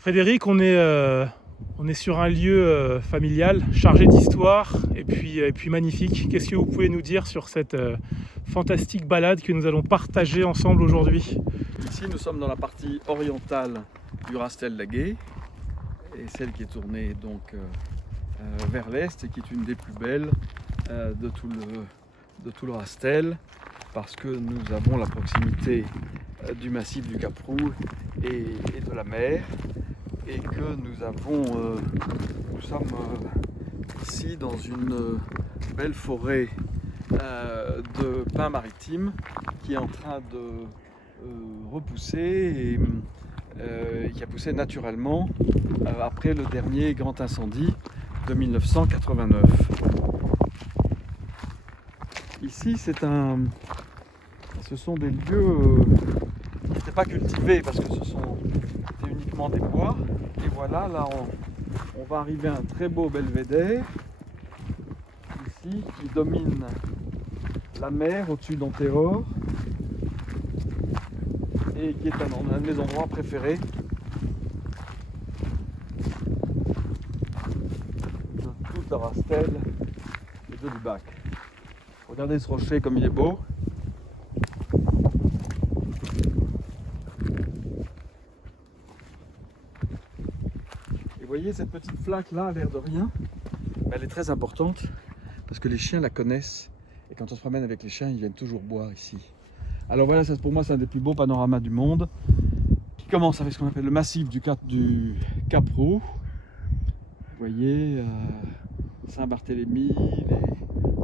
Frédéric, on est sur un lieu familial, chargé d'histoire et puis magnifique. Qu'est-ce que vous pouvez nous dire sur cette fantastique balade que nous allons partager ensemble aujourd'hui? Ici, nous sommes dans la partie orientale du Rastel d'Aguet, et celle qui est tournée donc vers l'est et qui est une des plus belles de tout le Rastel, parce que nous avons la proximité du massif du Cap-Roux et de la mer, et que nous sommes ici dans une belle forêt de pins maritimes qui est en train de repousser et qui a poussé naturellement après le dernier grand incendie de 1989. Ici, ce sont des lieux qui n'étaient pas cultivés parce que c'était uniquement des bois. Et voilà, là on va arriver à un très beau belvédère ici qui domine la mer au-dessus d'Antéor et qui est un de mes endroits préférés de tout le Rastel et de Lubac. Regardez ce rocher comme il est beau. Et vous voyez cette petite flaque là, à l'air de rien, elle est très importante parce que les chiens la connaissent et quand on se promène avec les chiens, ils viennent toujours boire ici. Alors voilà, ça, pour moi c'est un des plus beaux panoramas du monde qui commence avec ce qu'on appelle le massif du Cap-Roux. Vous voyez Saint-Barthélemy,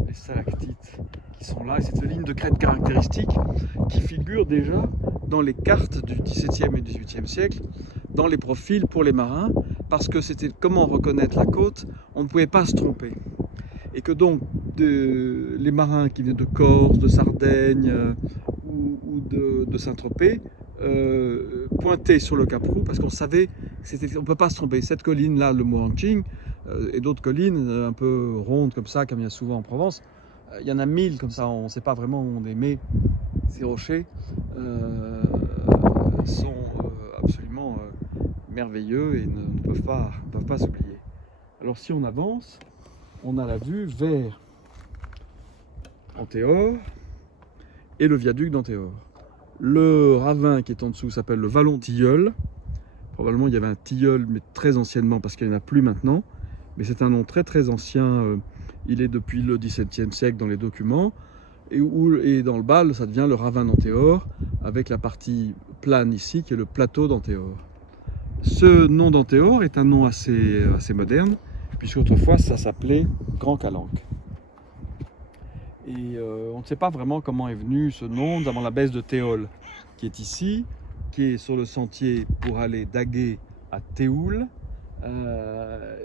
les stalactites qui sont là, et cette ligne de crête caractéristique qui figure déjà dans les cartes du XVIIe et XVIIIe siècle, dans les profils pour les marins, parce que c'était comment reconnaître la côte, on ne pouvait pas se tromper. Et que donc les marins qui venaient de Corse, de Sardaigne ou de Saint-Tropez pointaient sur le Cap-Roux parce qu'on savait, on ne peut pas se tromper. Cette colline-là, le Mohanqing, et d'autres collines un peu rondes comme ça, comme il y a souvent en Provence, il y en a 1000 comme ça, on ne sait pas vraiment où on est, mais ces rochers sont absolument merveilleux et ne peuvent pas s'oublier. Alors si on avance, on a la vue vers Antéor et le viaduc d'Antéor. Le ravin qui est en dessous s'appelle le Vallon Tilleul. Probablement il y avait un tilleul, mais très anciennement parce qu'il n'y en a plus maintenant. Mais c'est un nom très très ancien, il est depuis le XVIIe siècle dans les documents. Et dans le bas, ça devient le ravin d'Antéor, avec la partie plane ici qui est le plateau d'Antéor. Ce nom d'Antéor est un nom assez moderne, puisqu'autrefois ça s'appelait Grand Calanque. Et on ne sait pas vraiment comment est venu ce nom. Nous avons la baisse de Théol qui est ici, qui est sur le sentier pour aller d'Aguet à Théoul.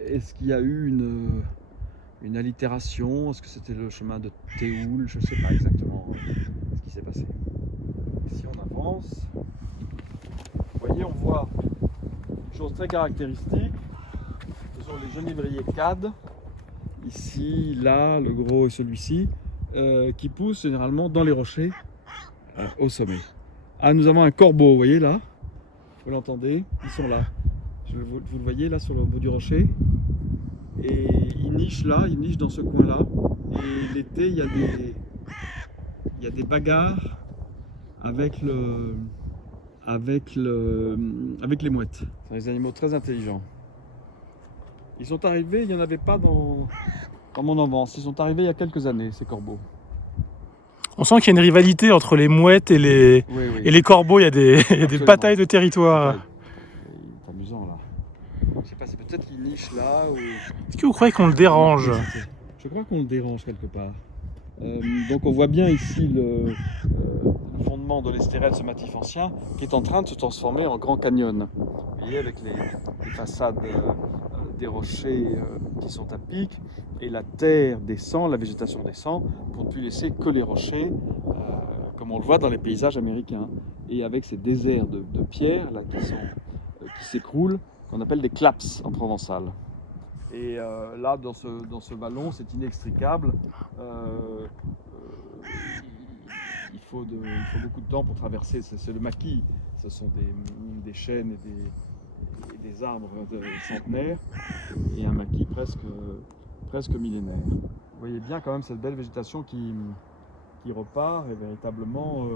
Est-ce qu'il y a eu une allitération? Est-ce que c'était le chemin de Théoul? Je ne sais pas exactement ce qui s'est passé. Si on avance, vous voyez, on voit une chose très caractéristique. Ce sont les genévriers cades, ici, là, le gros et celui-ci, qui poussent généralement dans les rochers au sommet. Ah, nous avons un corbeau, vous voyez là, vous l'entendez, ils sont là. Vous le voyez là sur le bout du rocher, et ils nichent là, ils nichent dans ce coin-là. Et l'été, il y a des bagarres avec les mouettes. Ce sont des animaux très intelligents. Ils sont arrivés, il n'y en avait pas dans mon enfance. Ils sont arrivés il y a quelques années, ces corbeaux. On sent qu'il y a une rivalité entre les mouettes et les, Oui. et les corbeaux, il y a des batailles de territoire. C'est amusant là. Je sais pas, c'est peut-être qu'ils nichent là ou... Est-ce que vous croyez qu'on le dérange? Je crois qu'on le dérange quelque part. Donc on voit bien ici le fondement de l'Estérel, ce massif ancien, qui est en train de se transformer en grand canyon. Vous voyez, avec les façades des rochers qui sont à pic, et la terre descend, la végétation descend, pour ne plus laisser que les rochers, comme on le voit dans les paysages américains. Et avec ces déserts de pierres là, qui s'écroulent, qu'on appelle des claps en provençal. Et là, dans ce vallon, c'est inextricable. Il faut beaucoup de temps pour traverser. C'est le maquis. Ce sont des chênes et des arbres centenaires et un maquis presque millénaire. Vous voyez bien quand même cette belle végétation qui repart et véritablement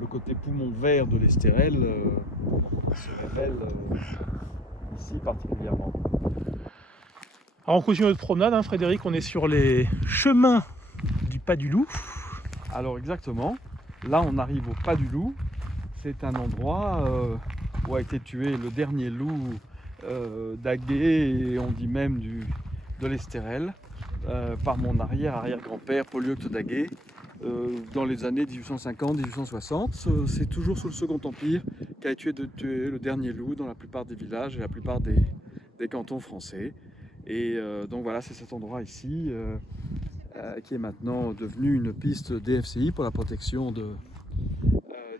le côté poumon vert de l'Estérel se révèle ici particulièrement. Alors on continue notre promenade, hein, Frédéric, on est sur les chemins du Pas du Loup. Alors exactement, là on arrive au Pas du Loup. C'est un endroit où a été tué le dernier loup d'Aguet et on dit même de l'Estérel par mon arrière-arrière-grand-père Polyeucte d'Aguet dans les années 1850-1860. C'est toujours sous le Second Empire qu'a été tué le dernier loup dans la plupart des villages et la plupart des cantons français. Et donc voilà, c'est cet endroit ici qui est maintenant devenu une piste DFCI pour la protection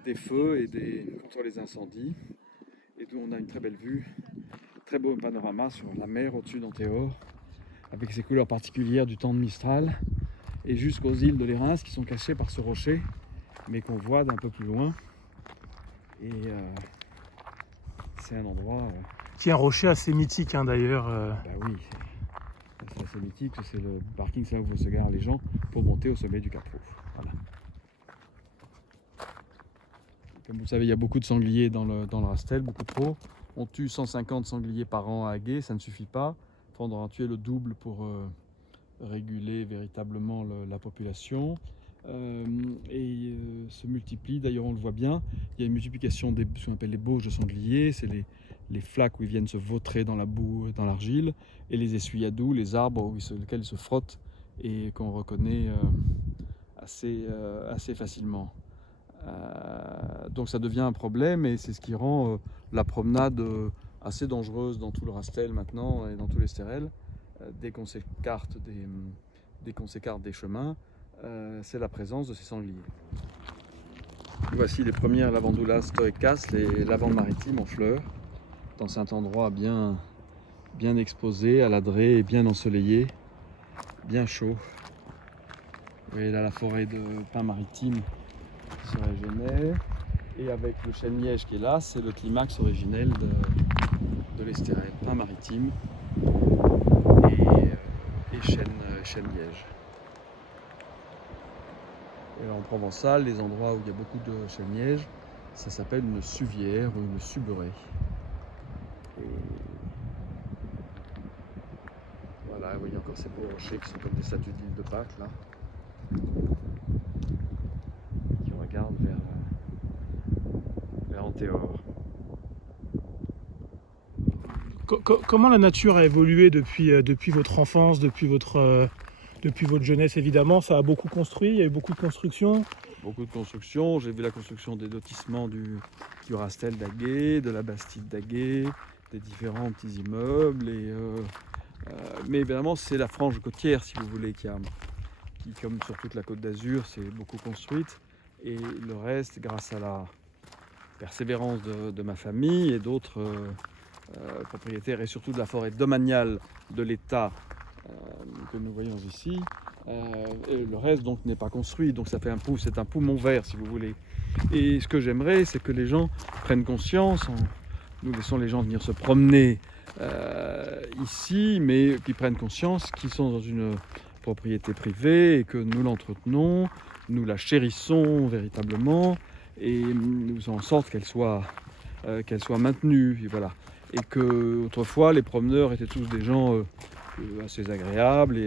des feux et contre les incendies, et d'où on a une très belle vue, très beau panorama sur la mer au-dessus d'Antéor, avec ses couleurs particulières du temps de Mistral, et jusqu'aux îles de l'Érins qui sont cachées par ce rocher, mais qu'on voit d'un peu plus loin. Et c'est un endroit... Qui est un rocher assez mythique hein, d'ailleurs. Bah oui, c'est assez mythique, c'est le parking, c'est là où se garent les gens pour monter au sommet du Cap Rouge. Voilà. Comme vous le savez, il y a beaucoup de sangliers dans le Rastel, beaucoup trop. On tue 150 sangliers par an à Aguet, ça ne suffit pas. Il faudra en tuer le double pour réguler véritablement la population. Se multiplient, d'ailleurs on le voit bien, il y a une multiplication des ce qu'on appelle les bauges de sangliers, c'est les flaques où ils viennent se vautrer dans la boue et dans l'argile, et les essuyadous, les arbres lesquels ils se frottent et qu'on reconnaît assez facilement. Donc ça devient un problème et c'est ce qui rend la promenade assez dangereuse dans tout le Rastel maintenant et dans tout l'Estérel. Dès qu'on s'écarte des chemins, c'est la présence de ces sangliers. Voici les premières lavandoulas stoecas, les lavandes maritimes en fleurs, dans cet endroit bien exposé, à l'adré, bien ensoleillé, bien chaud. Vous voyez là la forêt de pins maritimes qui se régénère, et avec le chêne-liège qui est là, c'est le climax originel de l'Estérel, pins maritimes et chêne-liège. Et en provençal, les endroits où il y a beaucoup de chêne-liège, ça s'appelle une suvière ou une suberée. Et voilà, vous voyez encore ces beaux rochers qui sont comme des statues d'île de Pâques là, qui regardent vers Antéor. Comment la nature a évolué depuis votre enfance, depuis votre jeunesse évidemment? Ça a beaucoup construit, il y a eu beaucoup de constructions. Beaucoup de constructions, j'ai vu la construction des lotissements du Rastel d'Aguet, de la Bastide d'Aguet, des différents petits immeubles. Mais évidemment, c'est la frange côtière, si vous voulez, qui, comme sur toute la Côte d'Azur, s'est beaucoup construite. Et le reste, grâce à la persévérance de ma famille et d'autres propriétaires, et surtout de la forêt domaniale de l'État que nous voyons ici, le reste donc n'est pas construit, donc ça fait c'est un poumon vert si vous voulez. Et ce que j'aimerais, c'est que les gens prennent conscience, nous laissons les gens venir se promener ici, mais qu'ils prennent conscience qu'ils sont dans une propriété privée et que nous l'entretenons, nous la chérissons véritablement et nous faisons en sorte qu'elle soit maintenue. Et voilà. Et que autrefois les promeneurs étaient tous des gens assez agréables,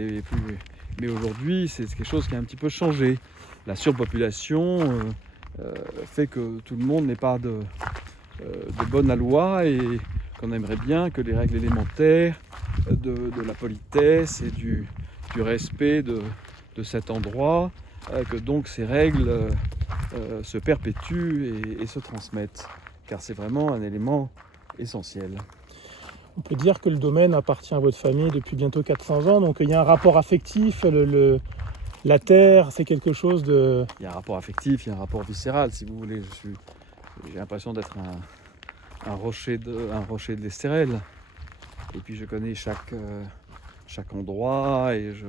mais aujourd'hui c'est quelque chose qui a un petit peu changé. La surpopulation fait que tout le monde n'est pas de bonne aloi et qu'on aimerait bien que les règles élémentaires de la politesse et du respect de cet endroit, que donc ces règles se perpétuent et se transmettent, car c'est vraiment un élément essentiel. On peut dire que le domaine appartient à votre famille depuis bientôt 400 ans, donc il y a un rapport affectif, la terre c'est quelque chose de... Il y a un rapport affectif, il y a un rapport viscéral si vous voulez. J'ai l'impression d'être un rocher de l'Estérel. Et puis je connais chaque endroit et je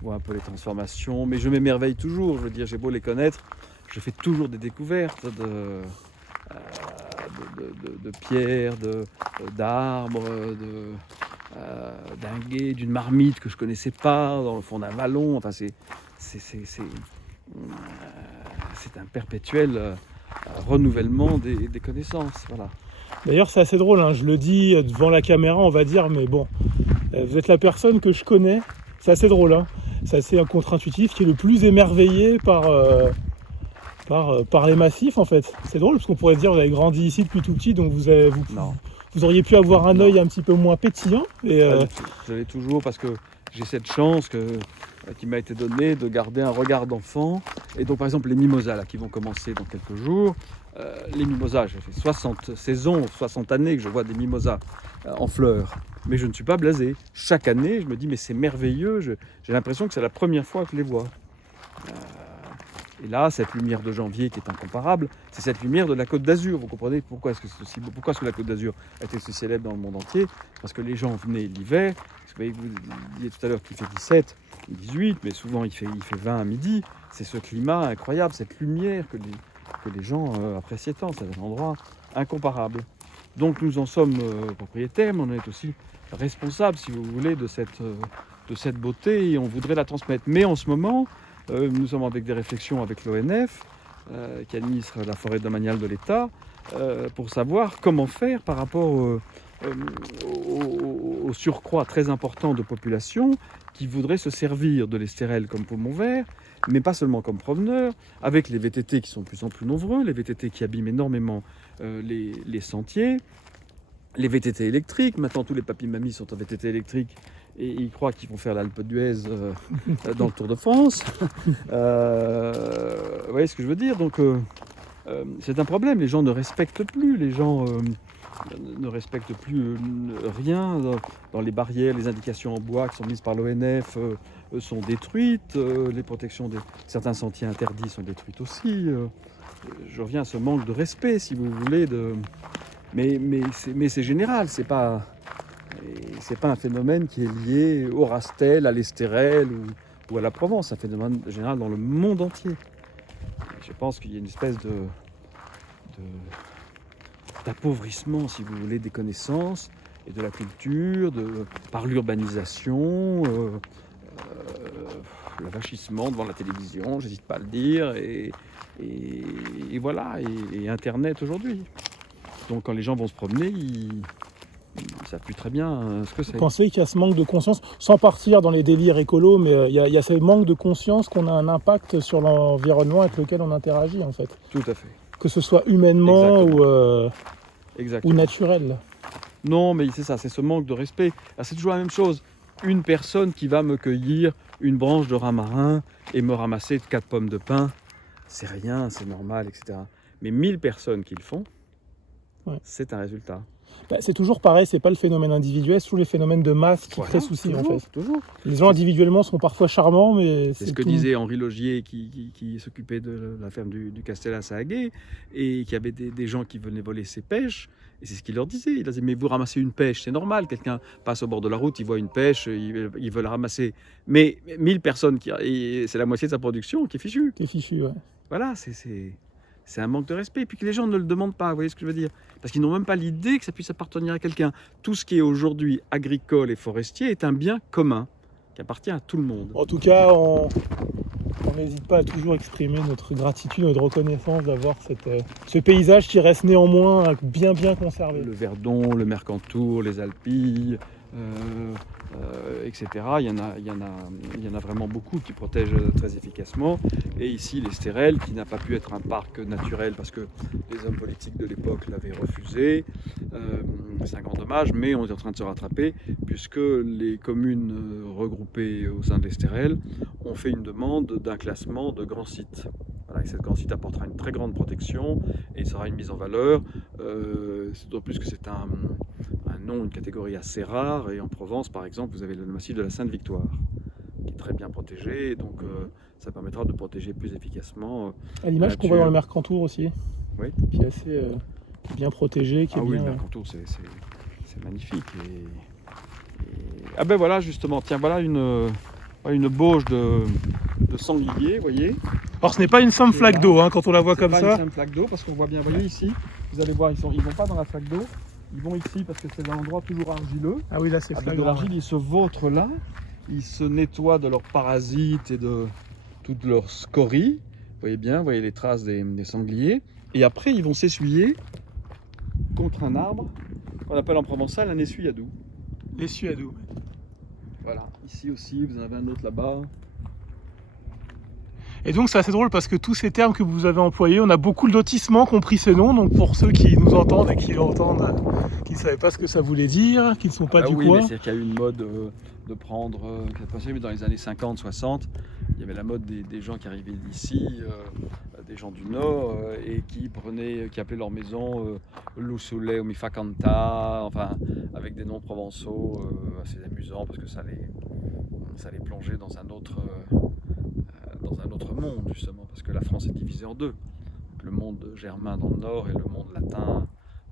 vois un peu les transformations, mais je m'émerveille toujours, je veux dire, j'ai beau les connaître, je fais toujours des découvertes de de pierres, d'arbres, d'un gué, d'une marmite que je ne connaissais pas, dans le fond d'un vallon. Enfin, c'est un perpétuel renouvellement des connaissances. Voilà. D'ailleurs, c'est assez drôle, hein, je le dis devant la caméra, on va dire, mais bon, vous êtes la personne que je connais, c'est assez drôle, hein, c'est assez contre-intuitif, qui est le plus émerveillé par les massifs, en fait. C'est drôle, parce qu'on pourrait se dire, vous avez grandi ici depuis tout petit, donc vous auriez pu avoir un œil un petit peu moins pétillant. Et, je l'ai toujours, parce que j'ai cette chance qui m'a été donnée de garder un regard d'enfant. Et donc, par exemple, les mimosas, là, qui vont commencer dans quelques jours, les mimosas, j'ai fait 60 saisons, 60 années que je vois des mimosas en fleurs. Mais je ne suis pas blasé. Chaque année, je me dis, mais c'est merveilleux, j'ai l'impression que c'est la première fois que je les vois. Et là, cette lumière de janvier qui est incomparable, c'est cette lumière de la Côte d'Azur. Vous comprenez pourquoi est-ce que la Côte d'Azur a été si célèbre dans le monde entier? Parce que les gens venaient l'hiver. Vous voyez, vous disiez tout à l'heure qu'il fait 17, 18, mais souvent il fait 20 à midi. C'est ce climat incroyable, cette lumière que les gens appréciaient tant. C'est un endroit incomparable. Donc nous en sommes propriétaires, mais on est aussi responsables, si vous voulez, de cette beauté, et on voudrait la transmettre. Mais en ce moment, nous sommes avec des réflexions avec l'ONF, qui administre la forêt domaniale de l'État, pour savoir comment faire par rapport au surcroît très important de population qui voudrait se servir de l'Estérel comme poumon vert, mais pas seulement comme promeneurs, avec les VTT qui sont de plus en plus nombreux, les VTT qui abîment énormément les sentiers, les VTT électriques. Maintenant, tous les papis-mamies sont en VTT électrique et ils croient qu'ils vont faire l'Alpe d'Huez dans le Tour de France. Vous voyez ce que je veux dire? Donc, c'est un problème. Les gens ne respectent plus. Les gens ne respectent plus rien. Dans les barrières, les indications en bois qui sont mises par l'ONF sont détruites. Les protections de certains sentiers interdits sont détruites aussi. Je reviens à ce manque de respect, si vous voulez. Mais c'est général. C'est pas un phénomène qui est lié au Rastel, à l'Estérel ou à la Provence. C'est un phénomène général dans le monde entier. Je pense qu'il y a une espèce d'appauvrissement, si vous voulez, des connaissances et de la culture, par l'urbanisation, l'avachissement devant la télévision, j'hésite pas à le dire, et voilà, et Internet aujourd'hui. Donc quand les gens vont se promener, ils ne savent plus très bien ce que c'est. Vous pensez qu'il y a ce manque de conscience, sans partir dans les délires écolos, mais il y a ce manque de conscience qu'on a un impact sur l'environnement avec lequel on interagit, en fait. Tout à fait. Que ce soit humainement ou naturel. Non, mais c'est ça, c'est ce manque de respect. Alors, c'est toujours la même chose. Une personne qui va me cueillir une branche de ramarin et me ramasser 4 pommes de pin, c'est rien, c'est normal, etc. Mais 1000 personnes qui le font, c'est un résultat. C'est toujours pareil, c'est pas le phénomène individuel, c'est toujours les phénomènes de masse qui créent souci, toujours, en fait. Toujours. Les gens individuellement sont parfois charmants, mais c'est ce que disait Henri Logier qui s'occupait de la ferme du Castellas à Aguet, et qui avait des gens qui venaient voler ses pêches, et c'est ce qu'il leur disait. Il leur disait, mais vous ramassez une pêche, c'est normal, quelqu'un passe au bord de la route, il voit une pêche, il veut la ramasser. Mais 1000 personnes, c'est la moitié de sa production qui est fichue. Qui est fichu, ouais. Voilà, c'est un manque de respect. Et puis que les gens ne le demandent pas, vous voyez ce que je veux dire? Parce qu'ils n'ont même pas l'idée que ça puisse appartenir à quelqu'un. Tout ce qui est aujourd'hui agricole et forestier est un bien commun qui appartient à tout le monde. En tout cas, on n'hésite pas à toujours exprimer notre gratitude, notre reconnaissance d'avoir ce paysage qui reste néanmoins bien conservé. Le Verdon, le Mercantour, les Alpilles, etc. Il y en a vraiment beaucoup qui protègent très efficacement. Et ici, l'Estérel, qui n'a pas pu être un parc naturel parce que les hommes politiques de l'époque l'avaient refusé. C'est un grand dommage, mais on est en train de se rattraper puisque les communes regroupées au sein de l'Estérel ont fait une demande d'un classement de grands sites. Voilà, et ce grand site apportera une très grande protection et sera une mise en valeur. D'autant plus que c'est un nom, une catégorie assez rare, et en Provence par exemple vous avez le massif de la Sainte-Victoire qui est très bien protégé, et donc ça permettra de protéger plus efficacement à l'image qu'on voit dans le Mercantour aussi, oui, qui est assez bien protégé, qui est bien... Oui, le Mercantour c'est magnifique, ah ben voilà, justement, tiens, voilà une bauge de sanglier, vous voyez. Alors ce n'est pas une simple flaque d'eau, hein, quand on la voit comme ça. C'est pas une simple flaque d'eau, parce qu'on voit bien, vous voyez ici, Vous allez voir, ils vont pas dans la flaque d'eau, ils vont ici parce que c'est un endroit toujours argileux. Ah oui, là c'est Avec de flagrant. l'argile, ils se vautrent là, ils se nettoient de leurs parasites et de toutes leurs scories. Vous voyez les traces des sangliers. Et après, ils vont s'essuyer contre un arbre qu'on appelle en provençal un essuie-adou. L'essuie-adou. Voilà, ici aussi, vous en avez un autre là-bas. Et donc c'est assez drôle parce que tous ces termes que vous avez employés, on a beaucoup de lotissements qui ont pris ces noms. Donc pour ceux qui nous entendent et qui l'entendent, qui ne savaient pas ce que ça voulait dire, qui ne sont pas du oui, coin. mais c'est qu'il y a eu une mode de prendre, qui a passé, mais dans les années 50, 60, il y avait la mode des gens qui arrivaient d'ici, des gens du Nord, et qui appelaient leur maison Lusule ou Mifakanta, enfin avec des noms provençaux assez amusants parce que ça les plongeait dans un autre monde justement, parce que la France est divisée en deux. Le monde germain dans le nord et le monde latin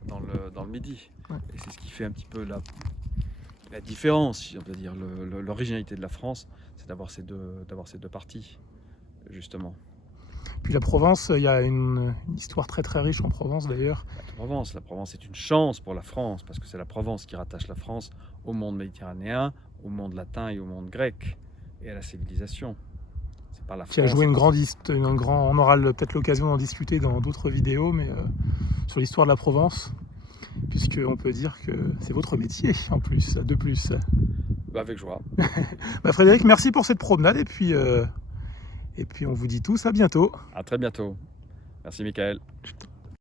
dans le midi. Ouais. Et c'est ce qui fait un petit peu la différence, si on peut dire. L'originalité de la France, c'est d'avoir ces deux parties, justement. Puis la Provence, il y a une histoire très très riche en Provence d'ailleurs. La Provence est une chance pour la France, parce que c'est la Provence qui rattache la France au monde méditerranéen, au monde latin et au monde grec, et à la civilisation. C'est par la Qui a France. joué on aura peut-être l'occasion d'en discuter dans d'autres vidéos, mais sur l'histoire de la Provence, puisqu'on peut dire que c'est votre métier en plus, de plus. Avec joie. Frédéric, merci pour cette promenade et puis on vous dit tous à bientôt. À très bientôt. Merci Michael.